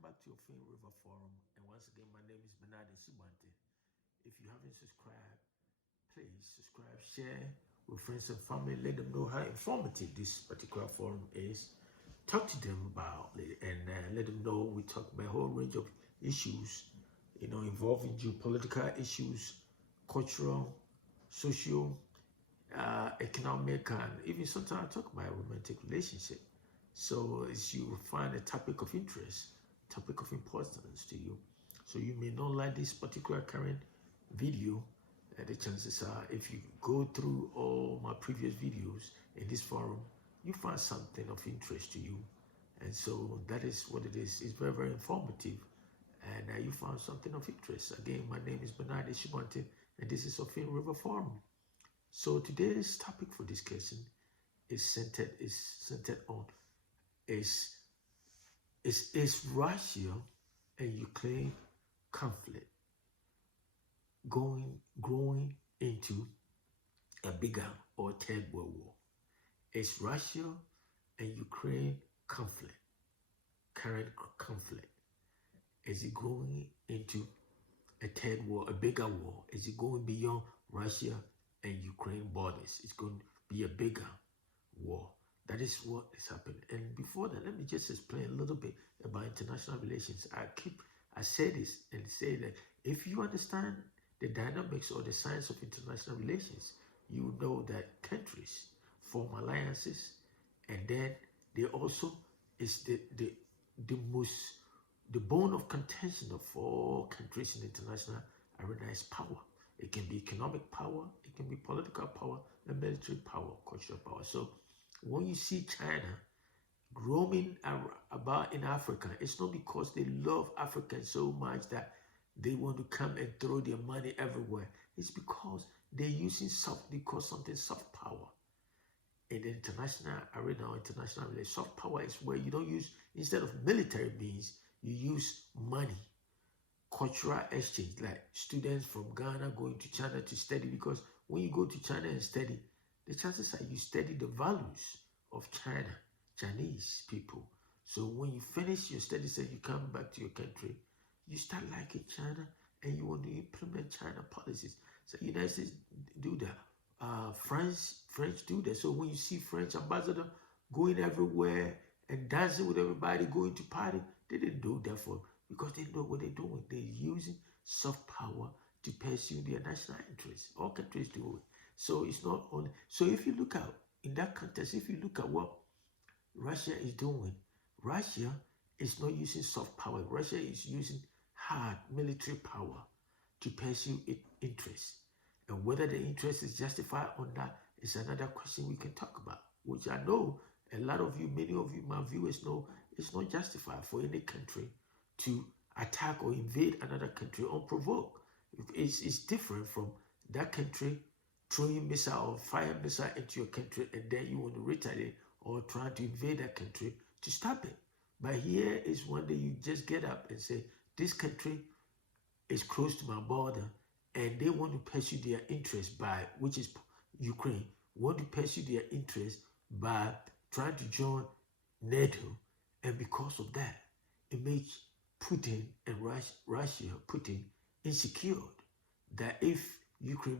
Welcome back to your Fin River Forum. And once again, my name is Bernard Subante. If you haven't subscribed, please subscribe, share with friends and family. Let them know how informative this particular forum is. Talk to them about it and let them know we talk about a whole range of issues, involving geopolitical issues, cultural, social, economic, and even sometimes I talk about romantic relationship. So as you find a topic of interest, topic of importance to you. So you may not like this particular current video. The chances are if you go through all my previous videos in this forum, you find something of interest to you. And so that is what it is. It's very, very informative. And you found something of interest. Again, my name is Bernard Subante, and this is Fin River Forum. So today's topic for discussion is centered on is Russia and Ukraine conflict growing into a bigger or third world war? Is Russia and Ukraine current conflict, is it growing into a third war, a bigger war? Is it going beyond Russia and Ukraine borders? It's going to be a bigger war. That is what is happening. And before that, let me just explain a little bit about international relations. I say this and say that if you understand the dynamics or the science of international relations, you know that countries form alliances, and then they also is the bone of contention of all countries in the international arena is power. It can be economic power, it can be political power, and military power, cultural power. So when you see China roaming about in Africa, it's not because they love Africans so much that they want to come and throw their money everywhere. It's because they're using something soft power. In the international arena or international relations, soft power is where you don't use, instead of military means, you use money, cultural exchange, like students from Ghana going to China to study, because when you go to China and study, the chances are you study the values of Chinese people. So when you finish your studies and you come back to your country, you start liking China and you want to implement China policies. So United States do that. French do that. So when you see French ambassador going everywhere and dancing with everybody, going to party, they didn't do that because they know what they're doing. They're using soft power to pursue their national interests. All countries do it. So it's not only. So if you look out in that context, if you look at what Russia is doing, Russia is not using soft power. Russia is using hard military power to pursue its interests. And whether the interest is justified or not is another question we can talk about, which I know a lot of you, many of you, my viewers know it's not justified for any country to attack or invade another country unprovoked. It's different from that country throwing missile or fire missile into your country and then you want to retaliate or try to invade that country to stop it. But here is one day you just get up and say, this country is close to my border and they want to pursue their interest which is Ukraine, want to pursue their interest by trying to join NATO. And because of that, it makes Putin and Putin insecure that if Ukraine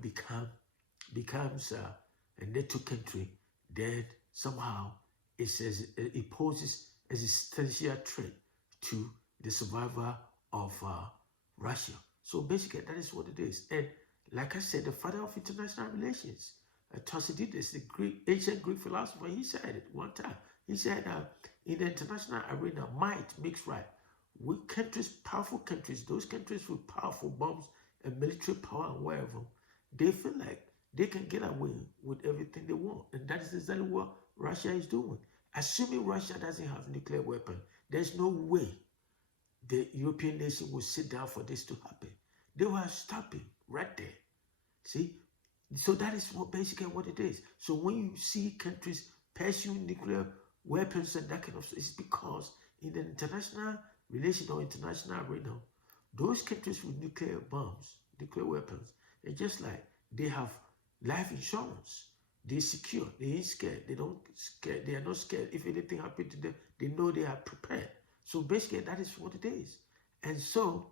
becomes a NATO country, then somehow it poses an existential threat to the survival of Russia. So basically, that is what it is. And like I said, the father of international relations, Thucydides, the ancient Greek philosopher, he said it one time. He said, in the international arena, might makes right. With countries, powerful countries, those countries with powerful bombs and military power and whatever, they feel like they can get away with everything they want. And that is exactly what Russia is doing. Assuming Russia doesn't have nuclear weapon, there's no way the European nation will sit down for this to happen. They will stop it right there. See? So that is basically what it is. So when you see countries pursuing nuclear weapons and that kind of stuff, it's because in the international relation or international arena, those countries with nuclear bombs, nuclear weapons, they're just like they have life insurance. They're secure. They ain't scared. They are not scared. If anything happens to them, they know they are prepared. So basically, that is what it is. And so,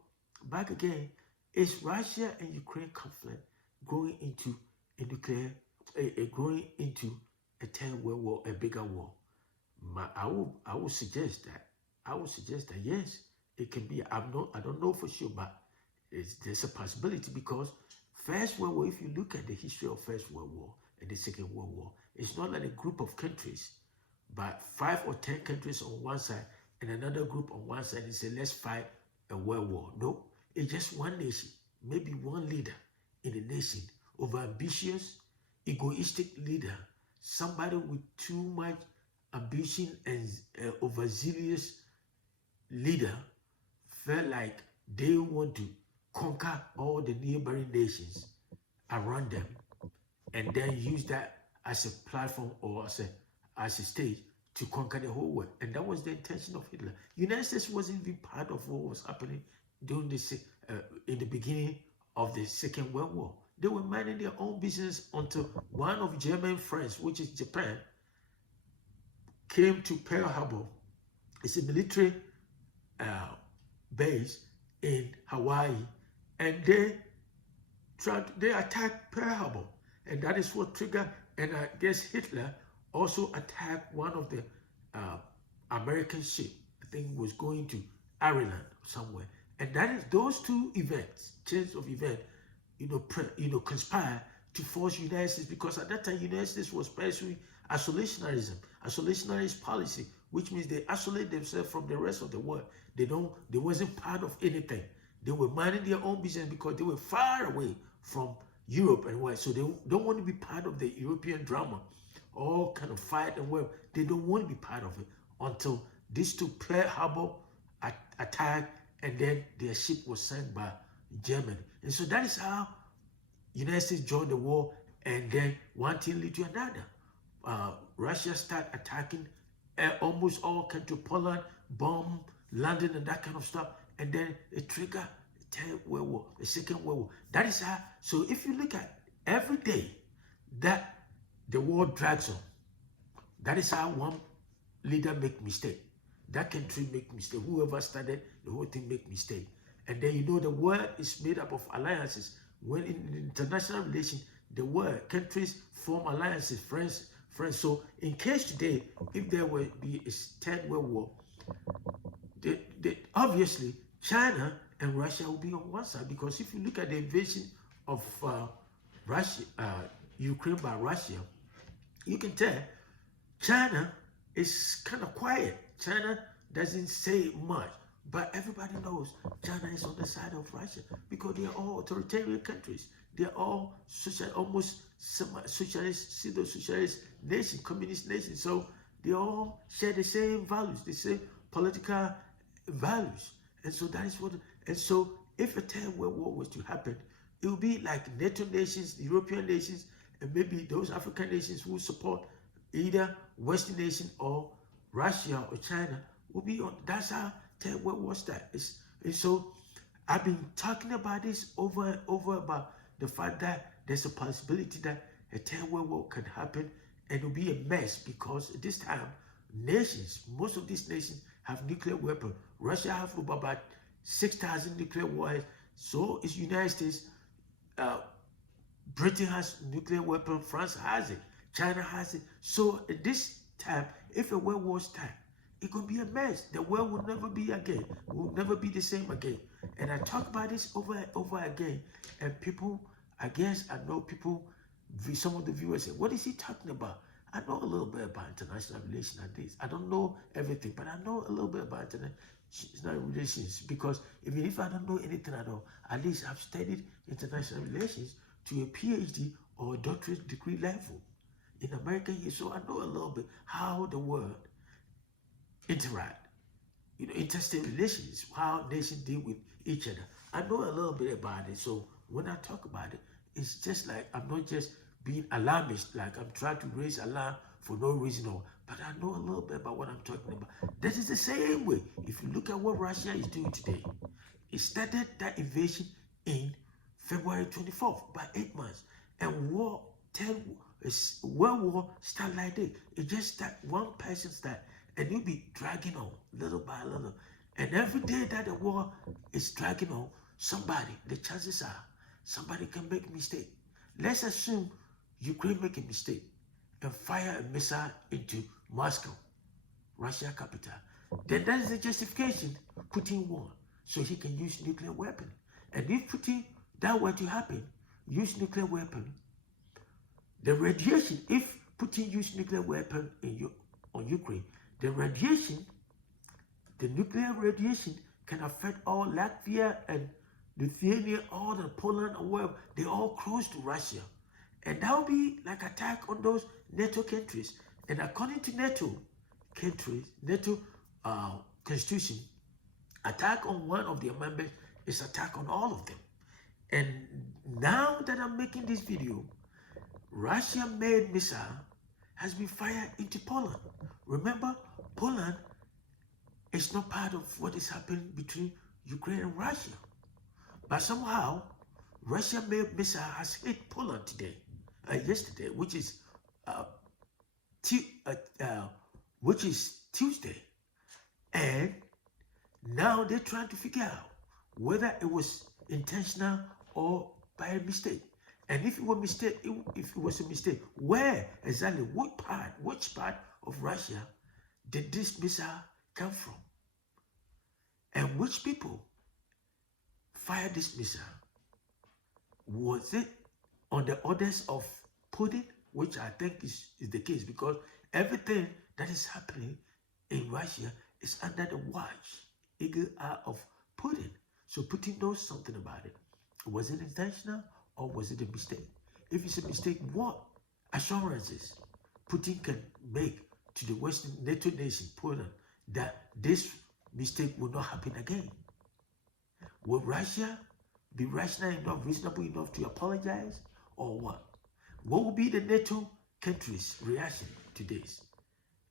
back again, is Russia and Ukraine conflict growing into a nuclear, growing into a third world war, a bigger war? I will suggest that. I would suggest that yes, it can be. I don't know for sure, but there's a possibility because First World War. If you look at the history of First World War and the Second World War, it's not like a group of countries, but 5 or 10 countries on one side and another group on one side and say let's fight a world war. No, it's just one nation, maybe one leader in the nation, over ambitious, egoistic leader, somebody with too much ambition and overzealous leader felt like they want to conquer all the neighboring nations around them and then use that as a platform or as a stage to conquer the whole world. And that was the intention of Hitler. United States wasn't even part of what was happening during in the beginning of the Second World War. They were minding their own business until one of German friends, which is Japan, came to Pearl Harbor. It's a military base in Hawaii, and they attacked Pearl Harbor, and that is what triggered. And I guess Hitler also attacked one of the American ships. I think it was going to Ireland somewhere, and that is those two events, chains of events, conspire to force United States, because at that time United States was pursuing isolationist policy, which means they isolate themselves from the rest of the world. They wasn't part of anything. They were minding their own business because they were far away from Europe and west. So they don't want to be part of the European drama, all kind of fight and war. They don't want to be part of it until these two Pearl Harbor attack, and then their ship was sunk by Germany. And so that is how United States joined the war, and then one thing led to another. Russia started attacking almost all countries, Poland, bomb London and that kind of stuff, and then it triggered the Third World War, the Second World War. That is how. So if you look at every day that the war drags on, that is how one leader make mistake. That country make mistake. Whoever started the whole thing make mistake. And then the world is made up of alliances. When in international relations, the world, countries form alliances, friends. So in case today, if there will be a Third World War, obviously China and Russia will be on one side, because if you look at the invasion of Ukraine by Russia, you can tell China is kind of quiet. China doesn't say much, but everybody knows China is on the side of Russia because they are all authoritarian countries. They are all almost socialist, pseudo-socialist nations, communist nations. So they all share the same values, the same political values. And so that is what. And so if a Third World War was to happen, it would be like NATO nations, European nations, and maybe those African nations who support either Western nation or Russia or China will be on. That's how Third World War starts. And so I've been talking about this over and over about the fact that there's a possibility that a Third World War can happen, and it will be a mess, because at this time, nations, most of these nations have nuclear weapons. Russia has about 6,000 nuclear warheads. So is United States. Britain has nuclear weapons. France has it. China has it. So at this time, if a world war starts, it could be a mess. The world will never be again. It will never be the same again. And I talk about this over and over again. And people, I guess I know people, some of the viewers say, what is he talking about? I know a little bit about international relations and this. I don't know everything, but I know a little bit about international relations, because even if I don't know anything at all, at least I've studied international relations to a PhD or a doctorate degree level in American years. So I know a little bit how the world interact, interstate relations, how nations deal with each other. I know a little bit about it. So when I talk about it, it's just like I'm not just being alarmist, like I'm trying to raise alarm for no reason, but I know a little bit about what I'm talking about. This is the same way. If you look at what Russia is doing today, it started that invasion in February 24th, by 8 months, and World War start like this. It just start, one person start, and you'll be dragging on little by little. And every day that the war is dragging on, the chances are somebody can make a mistake. Let's assume Ukraine make a mistake and fire a missile into Moscow, Russia capital. Then that is the justification. Putin won, so he can use nuclear weapon. And if Putin, that were to happen, use nuclear weapon, the radiation, if Putin used nuclear weapon on Ukraine, the radiation, the nuclear radiation can affect all Latvia and Lithuania, all the Poland or wherever. They all close to Russia. And that will be like attack on those NATO countries. And according to NATO countries, NATO constitution, attack on one of their members is attack on all of them. And now that I'm making this video, Russia-made missile has been fired into Poland. Remember, Poland is not part of what is happening between Ukraine and Russia. But somehow, Russia-made missile has hit Poland yesterday, which is Tuesday. And now they're trying to figure out whether it was intentional or by a mistake. And if it was a mistake, where exactly, which part of Russia did this missile come from? And which people fired this missile? Was it on the orders of Putin, which I think is the case, because everything that is happening in Russia is under the watch, eagle eye of Putin. So Putin knows something about it. Was it intentional or was it a mistake? If it's a mistake, what assurances Putin can make to the Western NATO nation, Poland, that this mistake will not happen again? Will Russia be rational enough, reasonable enough to apologize, or what? What will be the NATO countries' reaction to this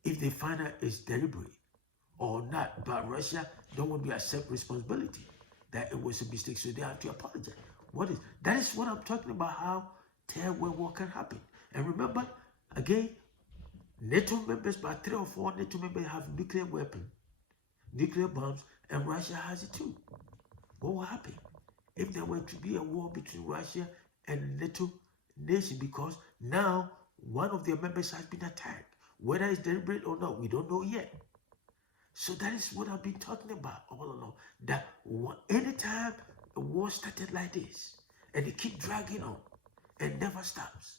if they find out it's deliberate or not? But Russia don't want to accept responsibility that it was a mistake, so they have to apologize. That is what I'm talking about, how terrible war can happen. And remember, again, NATO members, about 3 or 4 NATO members have nuclear weapons, nuclear bombs, and Russia has it too. What will happen if there were to be a war between Russia and NATO nation? Because now one of their members has been attacked. Whether it's deliberate or not, we don't know yet. So that is what I've been talking about all along. That anytime a war started like this, and it keeps dragging on and never stops,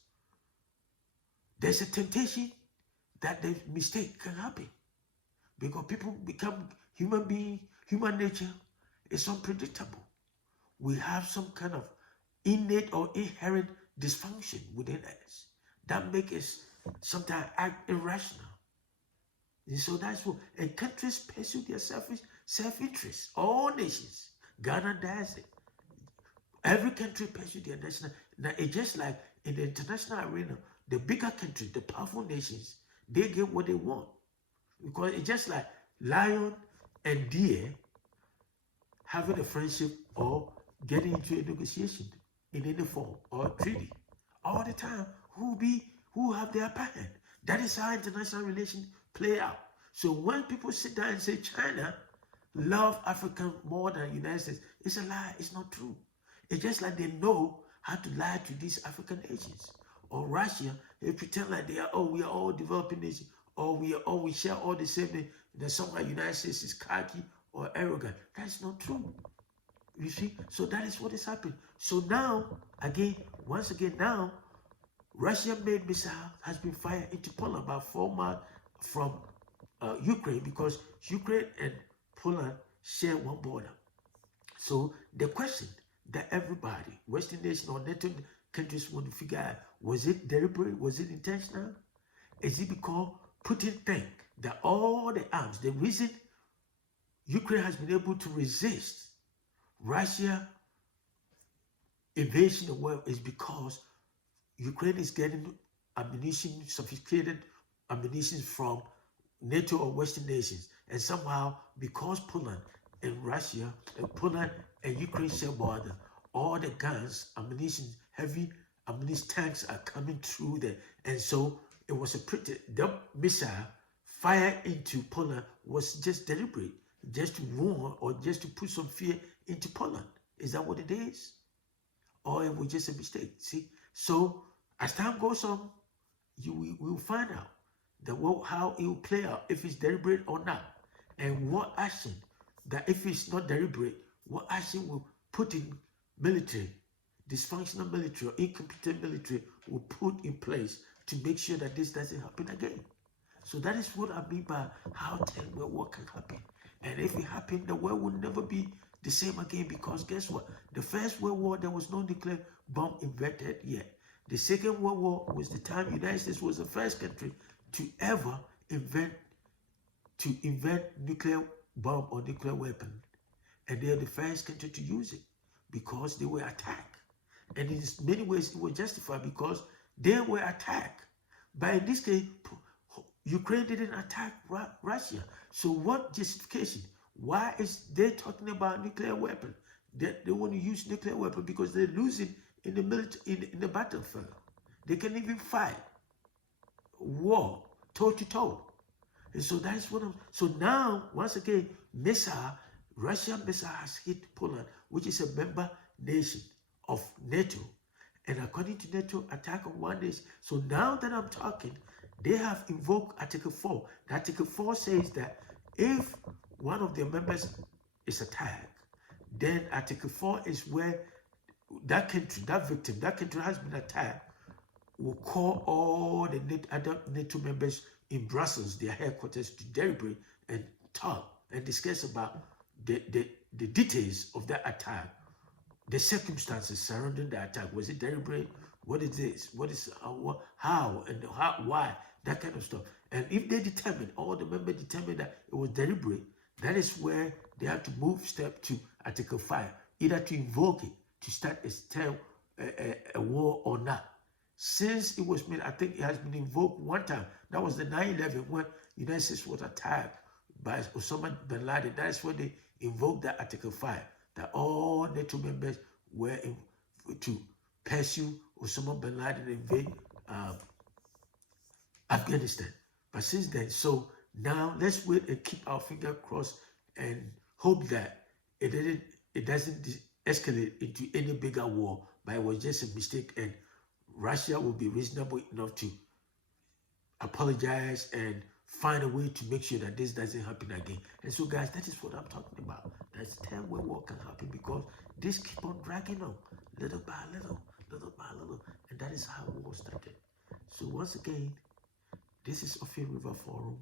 there's a temptation that the mistake can happen. Because people become human beings, human nature is unpredictable. We have some kind of innate or inherent dysfunction within us that makes us sometimes act irrational. And so that's what, and countries pursue their self-interest. All nations, Ghana does it. Every country pursues their national. Now it's just like in the international arena, the bigger countries, the powerful nations, they get what they want. Because it's just like lion and deer having a friendship or getting into a negotiation in any form or treaty. All the time, who have the upper hand? That is how international relations play out. So when people sit down and say China love Africa more than the United States, it's a lie. It's not true. It's just like they know how to lie to these African nations. Or Russia, they pretend like we are all developing nations, or we share all the same thing. That somehow the United States is cocky or arrogant. That is not true. You see? So that is what is happening. So now, once again, Russia-made missile has been fired into Poland about 4 miles from Ukraine, because Ukraine and Poland share one border. So the question that everybody, Western nation or NATO countries, want to figure out, was it deliberate? Was it intentional? Is it because Putin think that all the arms, the reason Ukraine has been able to resist Russia invasion of the world is because Ukraine is getting ammunition, sophisticated ammunition from NATO or Western nations. And somehow, because Poland and Ukraine share border, all the guns, ammunition, heavy ammunition tanks are coming through there. And so the missile fired into Poland was just deliberate. just to warn or just to put some fear into Poland. Is that what it is? Or it was just a mistake? See? So as time goes on, we will find out how it will play out, if it's deliberate or not, and what action, that if it's not deliberate, what action will Putin military, dysfunctional military or incompetent military will put in place to make sure that this doesn't happen again. So that is what I mean by how Third World War can happen. And if it happened, the world will never be the same again, because guess what? The First World War, there was no nuclear bomb invented yet. The Second World War was the time United States was the first country to ever invent nuclear bomb or nuclear weapon. And they are the first country to use it because they were attacked. And in many ways, it was justified because they were attacked. But in this case, Ukraine didn't attack Russia. So what justification? Why is they talking about nuclear weapon? They want to use nuclear weapon because they're losing in the military, in the battlefield. They can't even fight war toe to toe. And so that's what so now, once again, Russian missile has hit Poland, which is a member nation of NATO. And according to NATO, attack on one nation. So now that I'm talking, they have invoked Article 4. The Article 4 says that if one of their members is attacked, then Article 4 is where that country, that country has been attacked, will call all the other NATO members in Brussels, their headquarters, to deliberate and talk and discuss about the details of that attack, the circumstances surrounding the attack. Was it deliberate? What is this? What is how and why? That kind of stuff. And if they determine, all the members determine that it was deliberate, that is where they have to move step to Article 5, either to invoke it to start a war or not. Since it was made, I think it has been invoked one time. That was the 9/11 when the United States was attacked by Osama bin Laden. That is when they invoked that Article 5, that all NATO members were to pursue Osama bin Laden and invade Afghanistan. But since then, so now let's wait and keep our finger crossed and hope that it doesn't escalate into any bigger war, but it was just a mistake, and Russia will be reasonable enough to apologize and find a way to make sure that this doesn't happen again. And so, guys, that is what I'm talking about. That's Third World War can happen because this keep on dragging on, little by little, little by little, and that is how war started. So once again, this is Ophir River Forum,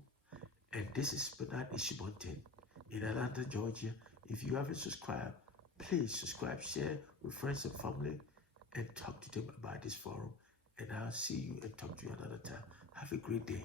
and this is Bernard Ishibonten in Atlanta, Georgia. If you haven't subscribed, please subscribe, share with friends and family, and talk to them about this forum. And I'll see you and talk to you another time. Have a great day.